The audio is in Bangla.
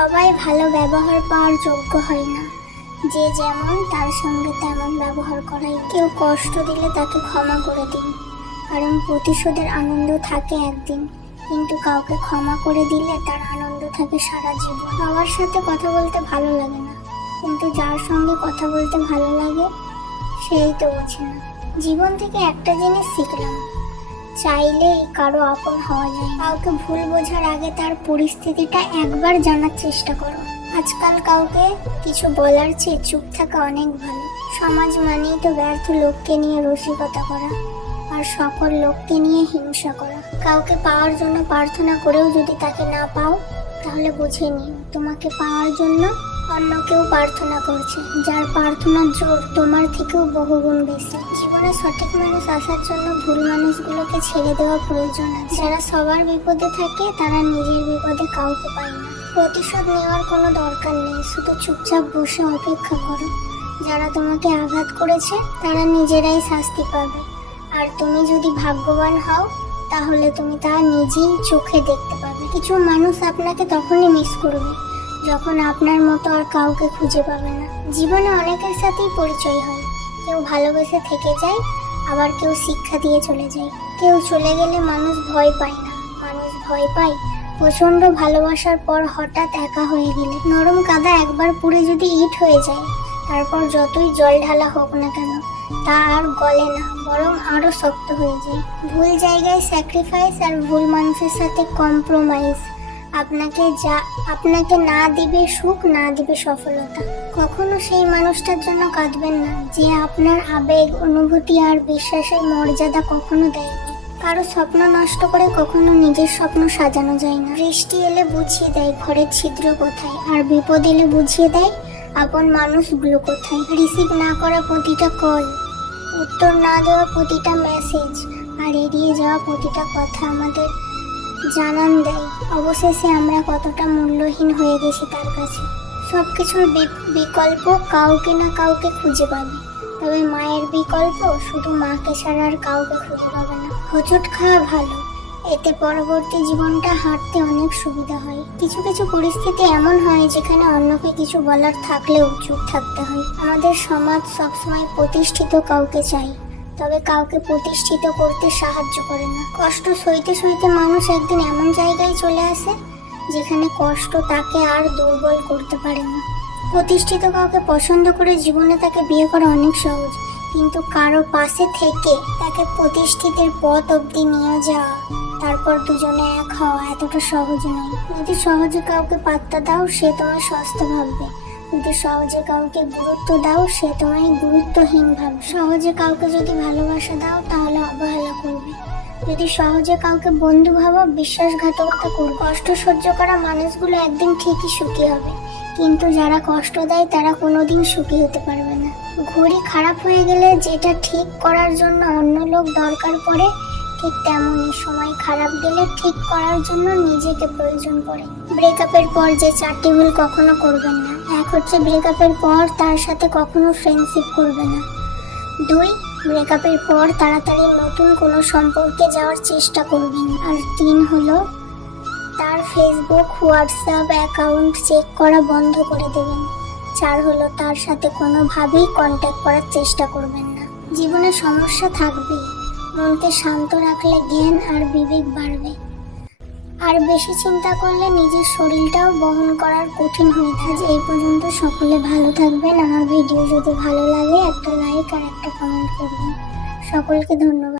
সবাই ভালো ব্যবহার পাওয়ার যোগ্য হয় না। যে যেমন, তার সঙ্গে তেমন ব্যবহার করাই। কেউ কষ্ট দিলে তাকে ক্ষমা করে দিন। কারণ প্রতিশোধের আনন্দ থাকে একদিন। কিন্তু কাউকে ক্ষমা করে দিলে তার আনন্দ থাকে সারা জীবন। সবার সাথে কথা বলতে ভালো লাগে না। কিন্তু যার সঙ্গে কথা বলতে ভালো লাগে, সেই তো বোঝে না। জীবন থেকে একটা জিনিস শিখলাম। চাইলেই কারও আপন হওয়া যায় কাউকে ভুল বোঝার আগে তার পরিস্থিতিটা একবার জানার চেষ্টা করো। আজকাল কাউকে কিছু বলার চেয়ে চুপ থাকা অনেক ভালো। সমাজ মানেই তো ব্যর্থ লোককে নিয়ে রসিকতা করা আর সকল লোককে নিয়ে হিংসা করা। কাউকে পাওয়ার জন্য প্রার্থনা করেও যদি তাকে না পাও, তাহলে বুঝে নিও। তোমাকে পাওয়ার জন্য অন্য কেউ প্রার্থনা করছে, যার প্রার্থনার জোর তোমার থেকেও বহুগুণ বেশি। জীবনে সঠিক মানুষ আসার জন্য ভুল মানুষগুলোকে ছেড়ে দেওয়া প্রয়োজন আছে। যারা সবার বিপদে থাকে, তারা নিজের বিপদে কাউকে পায় না। প্রতিশোধ নেওয়ার কোনো দরকার নেই, শুধু চুপচাপ বসে অপেক্ষা করো। যারা তোমাকে আঘাত করেছে, তারা নিজেরাই শাস্তি পাবে। আর তুমি যদি ভাগ্যবান হও, তাহলে তুমি তা নিজেই চোখে দেখতে পাবে। কিছু মানুষ আপনাকে তখনই মিস করবে। যখন আপনার মতো আর কাউকে খুঁজে পাবে না। জীবনে অনেকের সাথেই পরিচয় হয়। কেউ ভালোবেসে থেকে যায়, আবার কেউ শিক্ষা দিয়ে চলে যায়। কেউ চলে গেলে মানুষ ভয় পায় না। মানুষ ভয় পায়, প্রচণ্ড ভালোবাসার পর হঠাৎ একা হয়ে গেলে। নরম কাদা একবার পুড়ে যদি ইট হয়ে যায়, তারপর যতই জল ঢালা হোক না কেন, তা আর গলে না, বরং আরও শক্ত হয়ে যায়। ভুল জায়গায় স্যাক্রিফাইস আর ভুল মানুষের সাথে কম্প্রোমাইজ আপনাকে যা, আপনাকে না দিবে সুখ, না দিবে সফলতা। কখনো সেই মানুষটার জন্য কাঁদবেন না, যে আপনার আবেগ, অনুভূতি আর বিশ্বাসের মর্যাদা কখনো দেয়নি। কারও স্বপ্ন নষ্ট করে কখনো নিজের স্বপ্ন সাজানো যায় না। বৃষ্টি এলে বুঝিয়ে দেয় ঘরের ছিদ্র কোথায়, আর বিপদ এলে বুঝিয়ে দেয় আপন মানুষগুলো কোথায়। রিসিভ না করা প্রতিটা কল, উত্তর না দেওয়া প্রতিটা মেসেজ, আর এড়িয়ে যাওয়া প্রতিটা কথা আমাদের জানান দেয়। অবশেষে আমরা কতটা মূল্যহীন হয়ে গেছি তার কাছে। সব কিছুর বিকল্প কাউকে না কাউকে খুঁজে পাবে। তবে মায়ের বিকল্প শুধু মাকে ছাড়া আর কাউকে খুঁজে পাবে না। হোঁচট খাওয়া ভালো। এতে পরবর্তী জীবনটা হাঁটতে অনেক সুবিধা হয়। কিছু কিছু পরিস্থিতি এমন হয় যেখানে অন্যকে কিছু বলার থাকলেও চুপ থাকতে হয়। আমাদের সমাজ সবসময় প্রতিষ্ঠিত কাউকে চাই। তবে কাউকে প্রতিষ্ঠিত করতে সাহায্য করে না। কষ্ট সইতে সইতে মানুষ একদিন এমন জায়গায় চলে আসে, যেখানে কষ্ট তাকে আর দুর্বল করতে পারে না। প্রতিষ্ঠিত কাউকে পছন্দ করে জীবনে তাকে বিয়ে করা অনেক সহজ, কিন্তু কারও পাশে থেকে তাকে প্রতিষ্ঠিতের পথ অবধি নিয়ে যাওয়া, তারপর দুজনে এক হওয়া এতটা সহজ নয়। যদি সহজে কাউকে পাত্তা দাও, সে তোমায় সস্তা ভাববে। যদি সহজে কাউকে গুরুত্ব দাও, সে তোমায় গুরুত্বহীন ভাববে। সহজে কাউকে যদি ভালোবাসা দাও, তাহলে অবহেলা করবে। যদি সহজে কাউকে বন্ধু ভাবো, বিশ্বাসঘাতকতা করবে। কষ্ট সহ্য করা মানুষগুলো একদিন ঠিকই সুখী হবে। কিন্তু যারা কষ্ট দেয়, তারা কোনোদিন সুখী হতে পারবে না। ঘড়ি খারাপ হয়ে গেলে যেটা ঠিক করার জন্য অন্য লোক দরকার পড়ে, ঠিক তেমনই। সময় খারাপ গেলে ঠিক করার জন্য নিজেকে প্রয়োজন পড়ে। ব্রেকআপের পর যে চারটি ভুল কখনো করবেন না। এক হচ্ছে ব্রেকআপের পর তার সাথে কখনো ফ্রেন্ডশিপ করবে না। দুই ব্রেকআপের পর তাড়াতাড়ি নতুন কোনো সম্পর্কে যাওয়ার চেষ্টা করবেন আর তিন হলো, তার ফেসবুক হোয়াটসঅ্যাপ অ্যাকাউন্ট চেক করা বন্ধ করে দেবেন। চার হলো, তার সাথে কোনোভাবেই কন্ট্যাক্ট করার চেষ্টা করবেন না। জীবনে সমস্যা থাকবেই। মনকে শান্ত রাখলে জ্ঞান আর বিবেক বাড়বে। আর বেশি চিন্তা করলে নিজের শরীরটাও বহন করার কঠিন হয়ে থাকে। এই পর্যন্ত সকলে ভালো থাকবেন। আমার ভিডিও যদি ভালো লাগে, একটা লাইক আর একটা কমেন্ট করবেন। সকলকে ধন্যবাদ।